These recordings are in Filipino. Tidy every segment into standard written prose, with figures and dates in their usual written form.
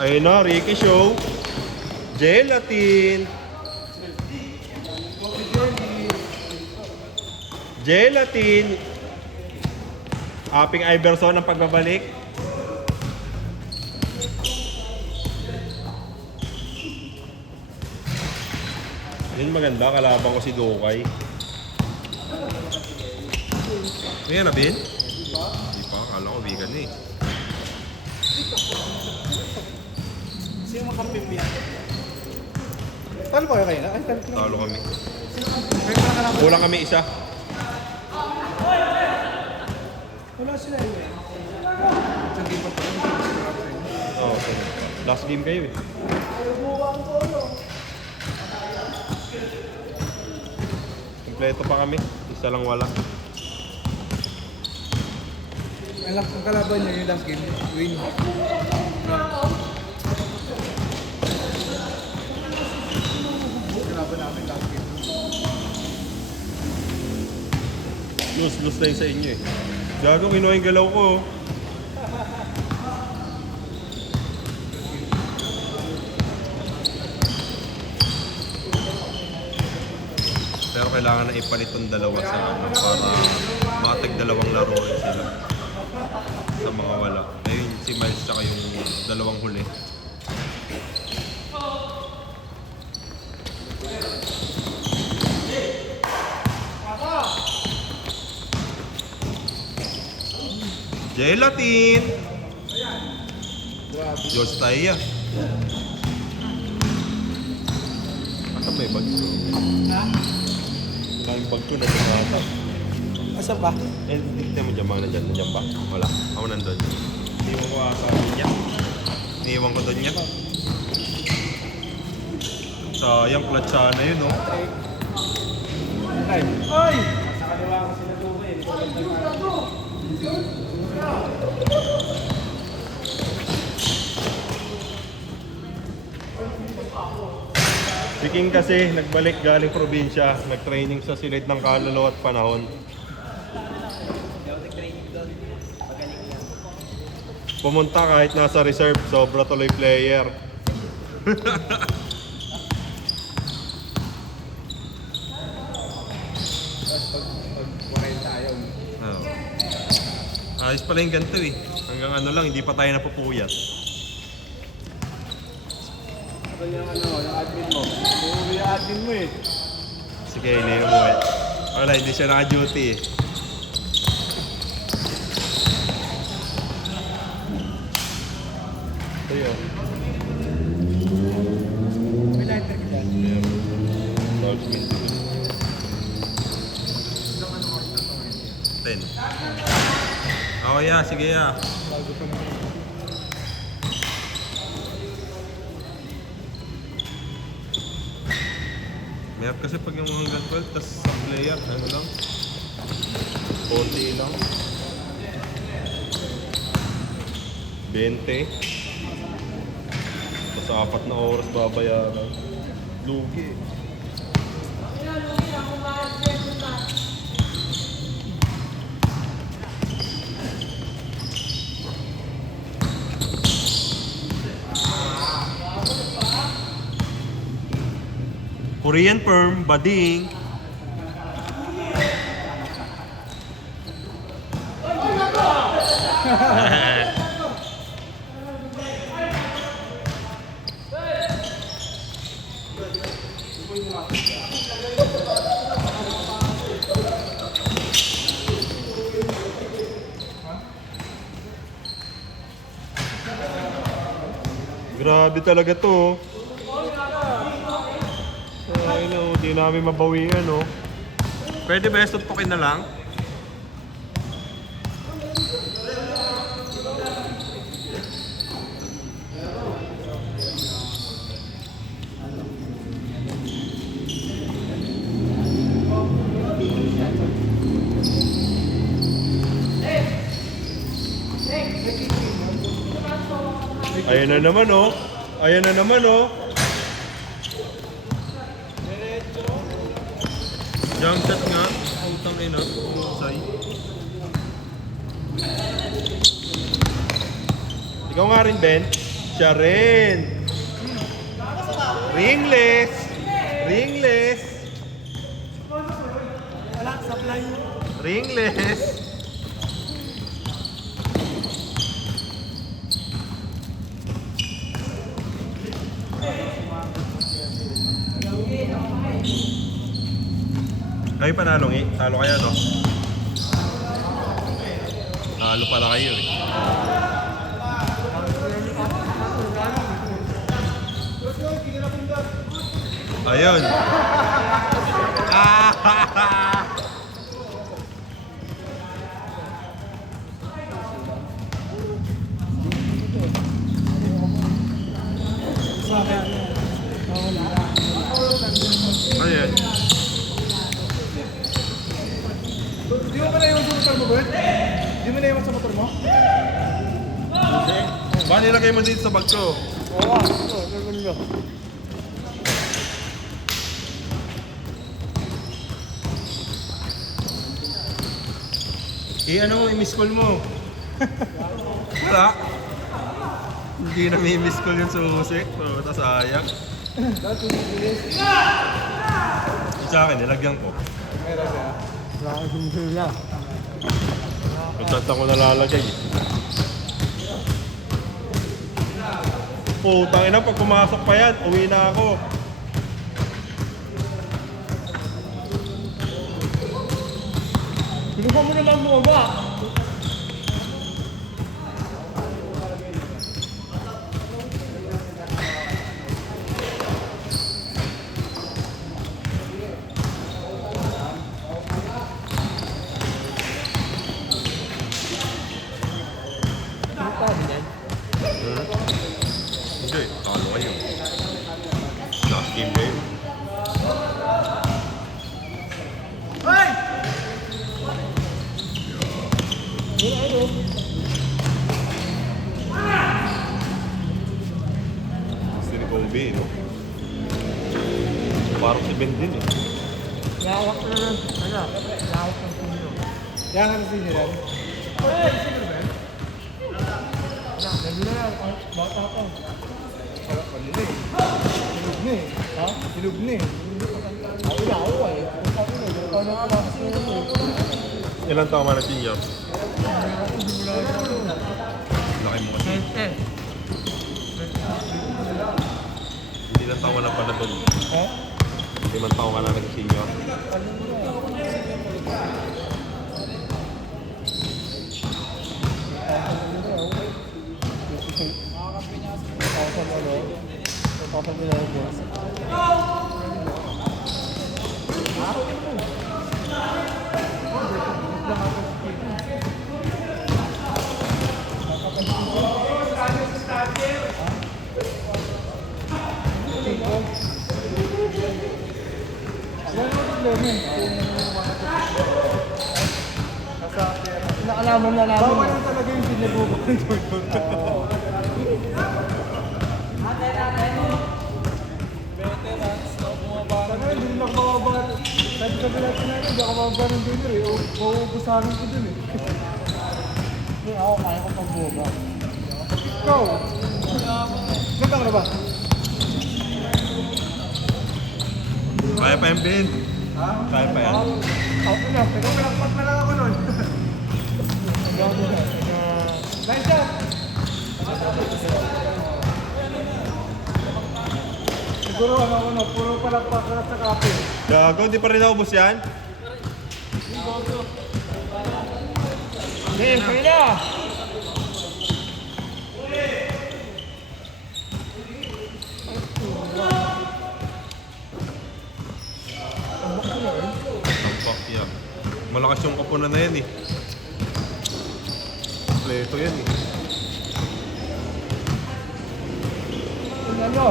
Ayun na, Ricky Show. Gelatin. Gelatin. Aping Iverson ang pagbabalik. Yun maganda, kalaban ko si Dokay. Ngayon na, Bin? Hindi pa, kala ko vegan na eh. Sino makampi mo yan? Talo ba kayo na? Ay, Talo kami. Kulang kami isa. wala sila yun eh. Isang game pa pala. Oo, okay. Last game kayo eh. Kompleto pa kami. Isa lang wala. Ang kalaban niya yung last game. Win. Kalaban namin last game. Lose na yun sa inyo eh. Gago, kinuha yung galaw ko. Pero kailangan na ipalit tong dalawa sa ano para matag dalawang laro rin sila. Sa mga wala. Ngayon si Miles tsaka yung dalawang huli. Gelatin! Diyos tayo. Asa may bag? Wala yung bag ko na tumata. Asa ba? Eh, tignan mo dyan mga nandyan. Nandyan ba? Wala. Ako nandun. Iniwan ko asa niya. Iniwan ko doon niya. Sayang, clutch sana yun, no? Ay! Ay! Sa kaliwa ko sila tuwa eh. Si King kasi nagbalik galing probinsya, nag-training sa silid ng kaluluwa at panahon. Pumunta kahit nasa reserve, sobra tuloy player. Pag 40 ayaw. Oo. Ayos pala yung ganito eh. Hanggang ano lang, hindi pa tayo napupuyat. Ito yung yung admin mo. Uuwi yung admin mo eh. Sige, hindi mo eh. Wala, hindi siya naka-duty eh. Ito yun. May lighter ka dyan. Yeah. Large mint. 10. Oh yeah, sige yeah. Bago pa naman. Mayroon kasi pag yung hanggang 12, tas sa player, ano lang? 40 lang. 20. Tapos 4 na oras babayaran. Lugi eh. Korean firm, bading. Grabe talaga to. Ay no, di namin mabawian no. Pwede ba suntukin na lang? Ayan na naman oh. Ayan na naman oh. Jump shot nga. Utang ina. Usay. Ikaw nga rin, Ben. Siya rin. Ringless. Ringless. Wala, supply yun. Ringless. Kayo panalo nga. Talo kaya, no? Talo pala kayo eh. Ayun. Ah! Ayun. Di mo ba naiwan sa motor mo, Bert? Di mo naiwan sa motor mo? Ba, nilagay mo dito sa bag ko. Oo, gagawin nyo. Ano mo, i-miss call mo. Wala. Hindi na may miss call yung susi. Puta, sayang. Dati bilis. Sa akin, nilagyan ko. Meron siya. Wala kang sumisila. Kung saan ko nalalagay. Putang ina, pag pumasok pa yan, uwi na ako. Pinuha mo naman mo ba? Hindi, talo kayo. Last game ba yun? Hey! Gusto ni Kobe, no? Parang si Ben din, eh. Lawak na lang. Ano? Lawak ng sinyo. Yan ang sinyo yan. Hey! Sinyo ba yan? Nandun na yan. Bata ka. Sarap pa nila eh. Silog na eh. Ha? Silog na eh. Ako na ako eh. Kung sabi na, yung paano ako nakasino eh. Ilan taon man na senior? Laki mo kasi. Hindi lang taon ka lang pala doon. Ha? 5 taon ka lang nag-senior. Nakalaman na namin. Bawal na talaga yung sinabubo ng Jordan. Sana hindi lang mababa. Sabi sabi natin natin, hindi ako mababa ng dinner eh. Mauubusahan ko dun eh. Hindi ako, kaya ko pagbuba. Ikaw! Gandang na ba? Kaya pa yung Ben. Ha? Kaya pa yan. Ako na, pero malakpat na lang ako nun. Nice shot! Siguro ano, puro palakpak na sa kape. Gago, hindi pa rin naubos yan? Game, kaya na! Fuck yeah. Malakas yung kapunan na yan eh. Kompleto yan eh. Tingnan nyo.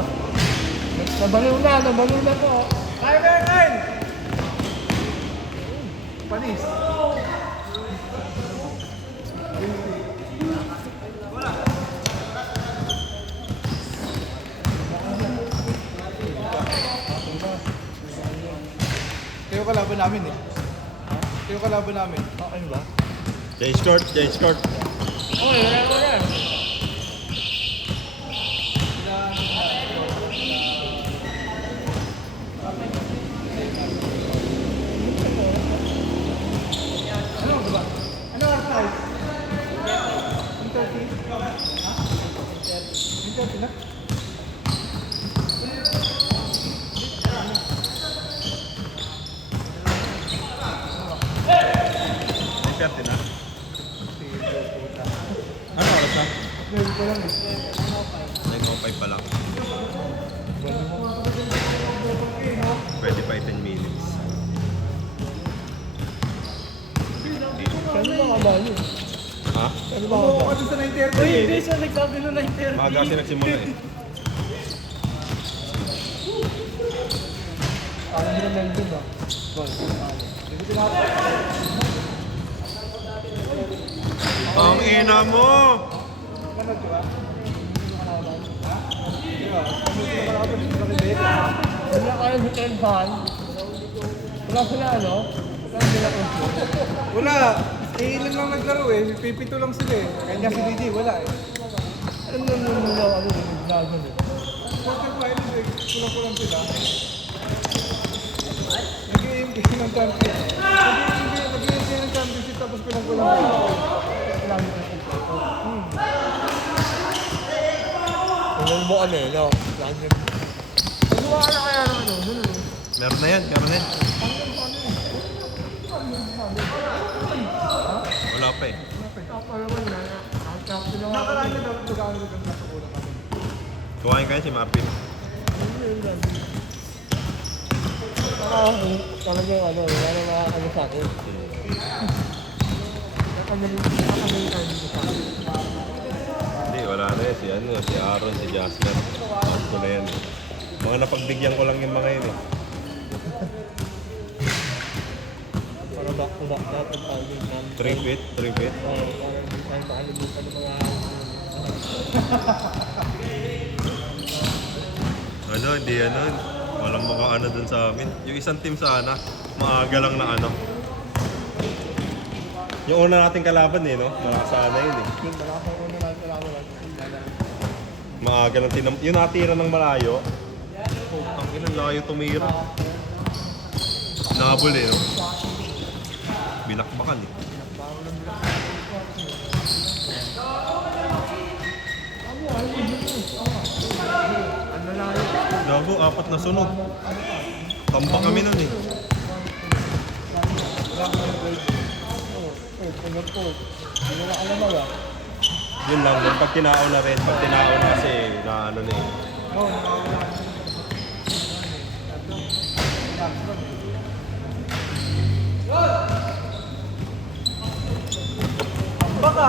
Nabaliw na po. Kyle! Panis. Kayo kalaban namin eh. Kayo kalaban namin. Okay ba? Change court, change court. Okay, wala ko yan. 30 na. May 30 na. Ano oras na? Meron ko lang eh. 9:05 pa lang. Pwede pa 10 minutes. Kano ba kabalo? Ha? Kano ba Oo, kabalo? kasi sa 9:30 Uy, eh. hindi siya nagsabi nung 9:30. Maaga kasi nagsimula eh. Parang hindi na Melvin ba? Ang ina mo! Manood ka ba? Diba? Manood ka ba ako sa Quebec? Wala kayo sa Trenban. Wala sila ano? Wala sila ko. Wala. Ilan lang naglaro eh. Pipito lang sila eh. Kanya si DJ, wala eh. Ano daw ano? Naglagan eh. Quarter finals eh. Kulang-kulang sila. Nag-i-aim kayo ng championship. Nag-i-aim kayo ng championship tapos kulang-kulang sila. Kailangan ko yung Kung mo ano no? Lagi. Pagawa ka na kaya ng ano? Meron na yan, meron na yan. Wala pa eh. Ako naman na. Nakakapin na ako. Nakaraan na dapat mag-aaral ka sa kulang kami. Kuhain kayo si Marvin. Talagang ano, wala na makakano sa akin. Nakakalimutan dito sa akin. Hindi, wala na yan. Si Aaron, si Jasper. Out ko na yan eh. Mga napagbigyan ko lang yung mga yun eh. Para back to back natin tayo ng 3 feet, 3 feet. para hindi tayo makalimutan ng mga Ano, hindi ano. Walang makaano dun sa amin. Yung isang team sana, maaga lang na ano. Yung una nating kalaban eh, no? Malakas sana yun eh. yung malakang una natin kailangan Maaga lang yung natira ng malayo. Oh, tangin ang layo tumira. Nabol eh, no? Binakbakan eh. ano lang yun. Gago, 4 na sunod. Tambak kami nun eh. Pagod po. Hindi na alam ba? Yun lang, yung pag tinao na rin. Pag tinao na kasi na ano na eh. Baka!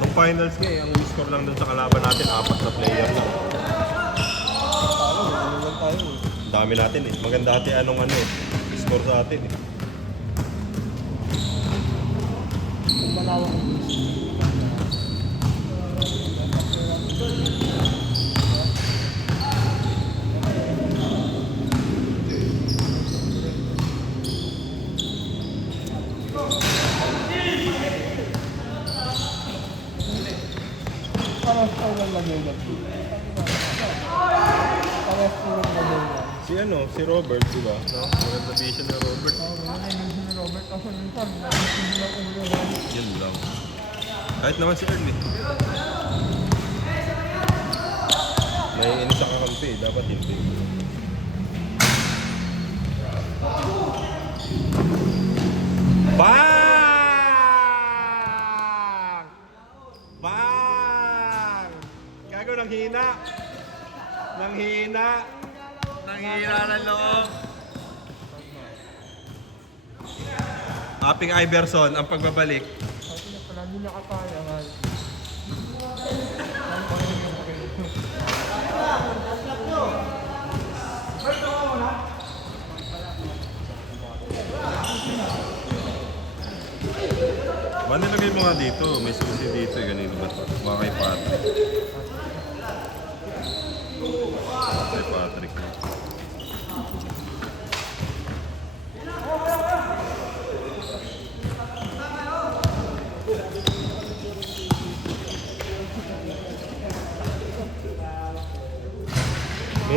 Nung finals nga eh, ang score lang dun sa kalaban natin, 4 na player lang. Ang dami natin eh. Maganda ate anong ano eh. Score sa atin eh. Malawak. Parang sa ulang lagay lang. Parang sa ulang lagay lang. Si ano, si Robert, di ba? No? Maganda vision ni Robert. Wala yung si Robert kasi minsan nakikinig ng ulo lang. Yun lang. Kahit naman si Earl eh. Naiinis sa kakampi eh. Dapat hindi. Bang! Bang! Gago, nang hina. Nang hina. Nang hina na loob. Aping Iverson, ang pagbabalik. Kasi na pala hindi nakakaya nga. Ba nilagay mo nga dito? May susi dito eh. Ganito ba ito? Baka kay Patrick. Kay Patrick.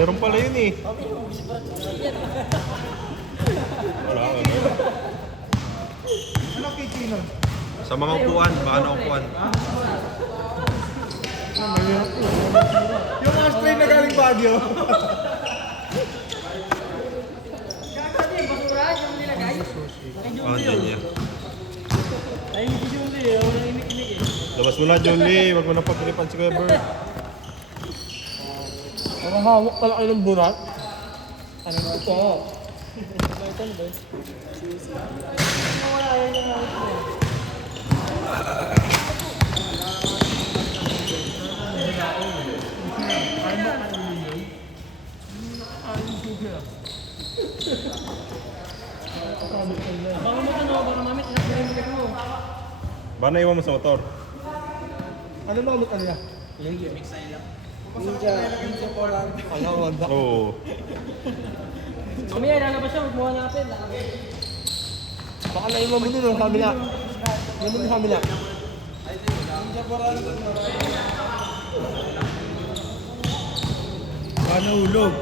Meron pala yun eh. Wala. Ano kitchen nun? Sa mga upuan, baka na upuan. Yung ashtray na galing Baguio. Ah, dyan. Ay, hindi si Julie. Wala inik-inik eh. Labas mo na, Jolie. Huwag mo na pagkilipan si Kuya Bert. Nakahawak pala kayo ng burat. Ano na ito? Ito na ba? Baka mo ito, baka mamit, nasa mo. Ba naiwan mo sa motor? Ano ba ulit kanila? Ala, wanda. Oo. Mamaya, lalabas siya, huwag mo hanapin. Baka naiwan mo dun, sabi na. Ano mo sabi na? Baka nahulog.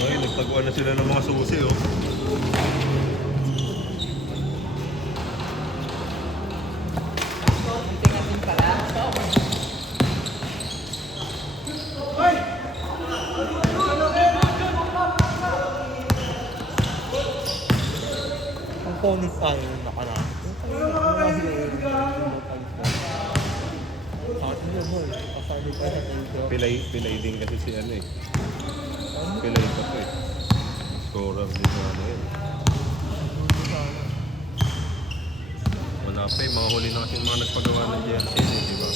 Ay, nagtaguan na sila ng mga susi, oh. Ang bonus tayo yung nakaraan. Pilay din kasi si ano eh. Pilay pa to eh. Scorer din sa ano yun. Wala pa eh, mga huli na kasi yung mga nagpagawa ng jersey eh, di ba?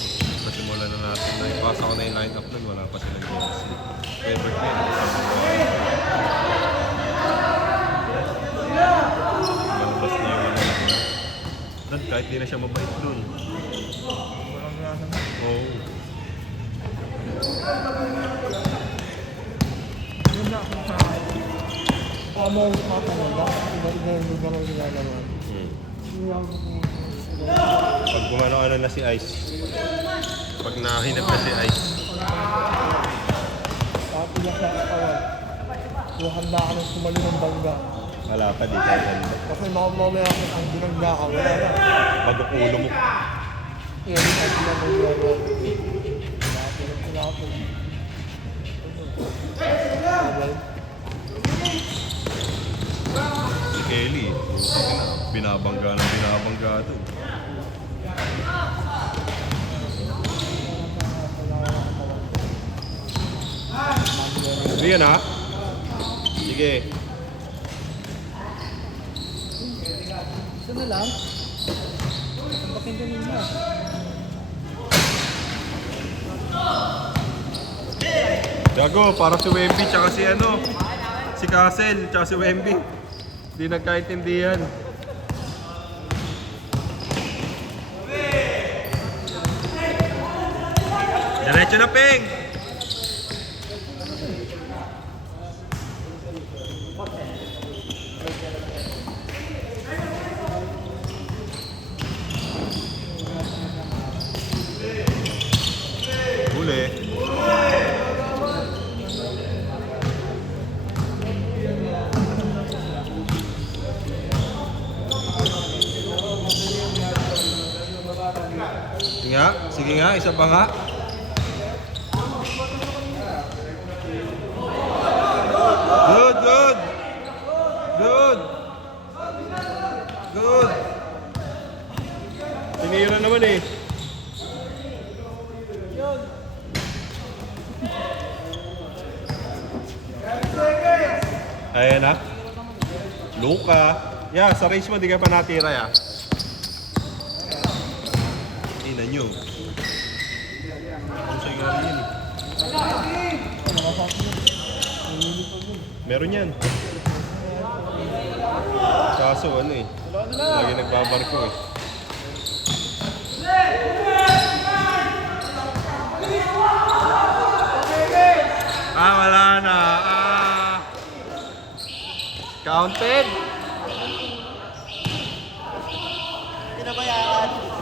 Pasimulan na natin na ipasa ko na yung line-up nun, wala pa silang jersey. Favorite na yun. Malabas na yung ano. Dad, kahit di na siya mabait dun. Oo. Yun na ako sa Amo ang matanong. Iba-iba yung lugar ang ginagawa. Pag gumano-ano na si Ice. Pag nahinap na si Ice. Pati na sa katawan. Kung handa ka ng sumali ng bangga. Wala pa di tayo ganda. Kasi mamaya ako ang binangga ka. Wala na. Bagok ulo mo. Yan yung ang binangga. Wala po. Si Kelly. Binabangga na binabangga to. Sige na. Sige. Isa na lang. Bakit ganun na? Gago, para si Wemby tsaka si ano. Si Castle tsaka si Wemby. Hindi nagkaintindihan. Diretso na, Peng! Huli. Sige nga, isa pa nga. Good, good. Good. Good. Tinira naman eh. Ayan na. Luka. Yeah, sa race mo, di ka pa natira ya. Ina nyo. Ang sa'yo nga rin yun eh. Meron yan. Kaso ano eh. Lagi nagbabarko eh. Wala na. Counted. pinabayaan.